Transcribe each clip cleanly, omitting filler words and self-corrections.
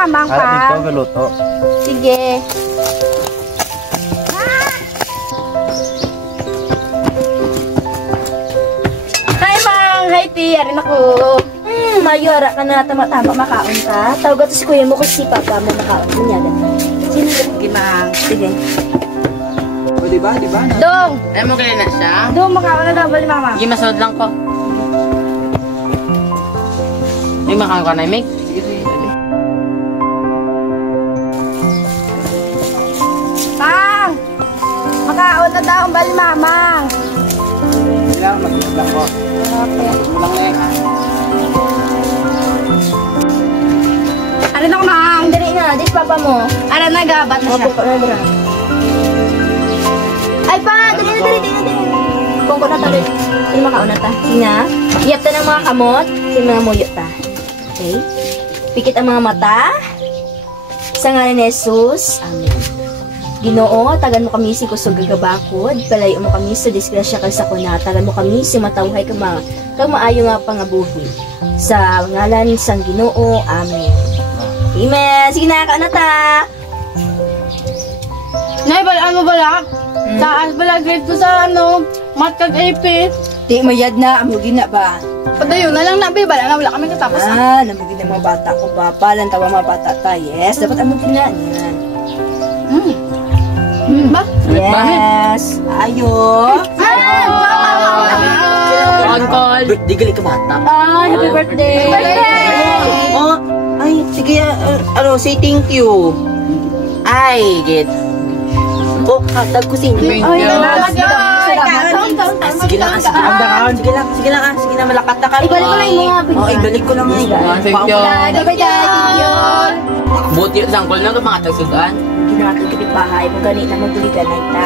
mamang pa. Harap dito, galuto. Sige. Hi, Mang! Hi, Ti! Arin ako. Mayo, ara ka na tama-tama makaon ka. Tawag ito si kuya mo kasi si papa mo makaon. Kunyagan. Sino ka? Sige, Mang. Sige. O, diba? Diba? Dong! Alam mo kailan na siya? Dong, makaon na daw. Bali, mama. Sige, masunod lang ko. May makaon ka na, Mick? Sige, sige. Mang! Makaon na daw. Bali, mamang. Sige lang, masunod lang ko. Okay. Walang nek. Ano na ko, Mang? Dali na. Dis papa mo. Ano na, gabat na siya. Ay pa! Dali na. Kung ko na tali. Sino makaon na ta? Sina? Iyap ta ng mga kamot. Sino mga muyo ta? Okay? Pikit ang mga mata. Sa ngalan ni Jesus. Amen. Ginoo, tagan mo kami si kusog gagabakod. Palayo mo kami sa disgrasya kay sa kuna. Tagan mo kami si matawhay ka mga. Kag maayo nga pangabuhi. Sa ngalan sang Ginoo. Amen. Amen. Sige na, kaon na ta. Nay, balaan mo bala? Taas bala grade ko sa math kag AP. Di mayad na, amugi na ba? Padayon na lang na, be. Bala na, wala kami katapos. Namugi na mga bata ko ba? Palan tawa mga bata ta. Yes, dapat amugi na. Yan. Ba? Yes. Ayo. Call. Birthday gali ka bata. Ay, happy birthday. Oh, ay, sige, say thank you. Ay, get. Oh, hatag ko sa inyo. Ay, Sige lang, sige lang, sige lang, malakat na ka. Ibalik ko lang yung mga Oh, ibalik ko lang nga. Thank you. Buti yung sangkol na ito, mga tagsudan. Ginatong kapit bahay. Kung ganit na magbuligan na ita.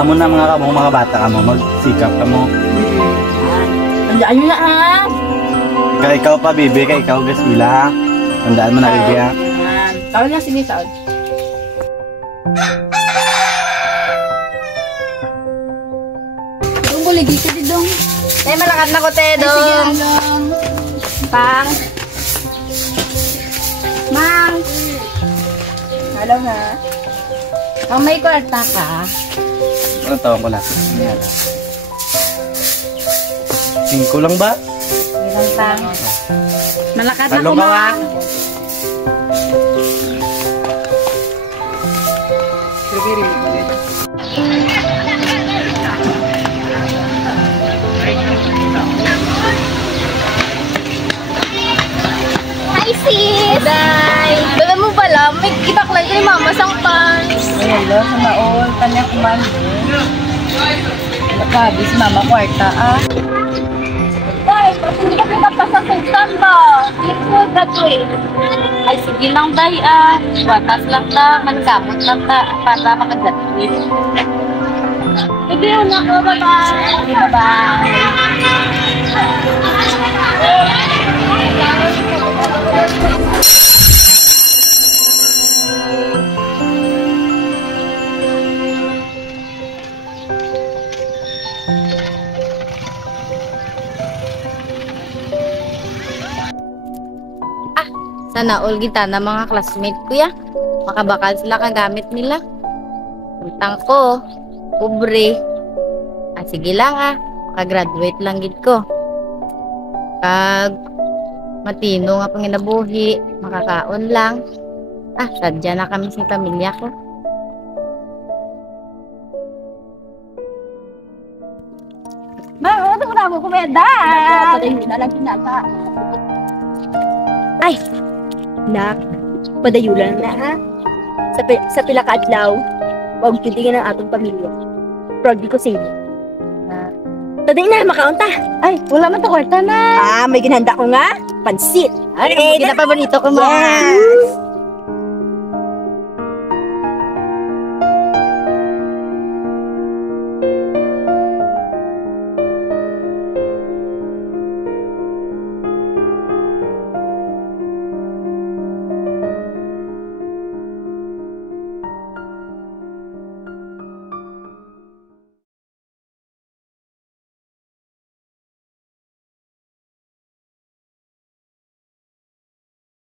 Amo na mga bata ka mo, magsikap ka mo. Tandaan nyo na ha. Kaya ikaw pa, bibi, kaya ikaw gasila ha. Tandaan mo na, bibi ha. Taon na, sige, taon. Dong, buli dito, dong. Eh, malakat na ko, Tedo. Sige, along. Pang. Mang. Hello ha. Ang may kwarta ka. Anong tawag ko lang? 5 lang ba? Ilang tang. Malakat na Ano ko, ba? Mang. Sige, rin. Hi, sis. Day! Dala mo pala, may kitaklan kay mama sang pants. Ay, hello, sa maol. Kanya kuman. Nakabis, mama, kwarta, ah. Day, hindi ka pinapasasukan ba? Hindi ko graduate. Ay, sige lang, Day, ah. Watas lang ta, mankamot lang ta, para makagraduate. Hindi yun ako, bye-bye. Bye-bye. Sana all kita na mga classmate ko ya. Makabakal sila kagamit nila. Untang ko, pobre. Sige lang makagraduate lang gid ko. Kag matino nga panginabuhi, makakaon lang. Sadya na kami sa pamilya ko. Ano na ako kumeda? Ay, nak, padayulan na ha. Sa pila ka adlaw, huwag pitingin ang atong pamilya. Proud ko sa inyo. Taday na, makaon ta. Ay, wala man to kwarta na. May ginhanda ko nga, pansit. Ay, ginapa bonito ko, ma. Yes.